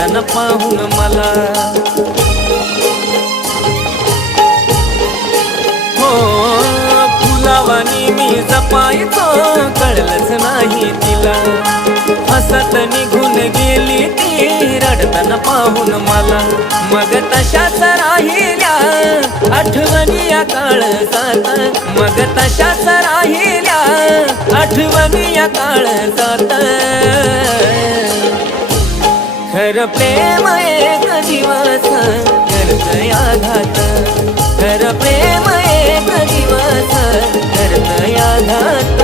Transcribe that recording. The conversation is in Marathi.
रडताना पाहून मला। हो फुलावानी मी जपायचो कळलंच नाही तिला, हसत निघून गेली ती रडताना पाहून मला। मग तशाच राहिल्या आठवणी या काळजात, मग तशाच राहिल्या आठवणी या काळजात। खरं प्रेम एक दिवस करतंय आघात, खरं प्रेम एक दिवस करतंय आघात।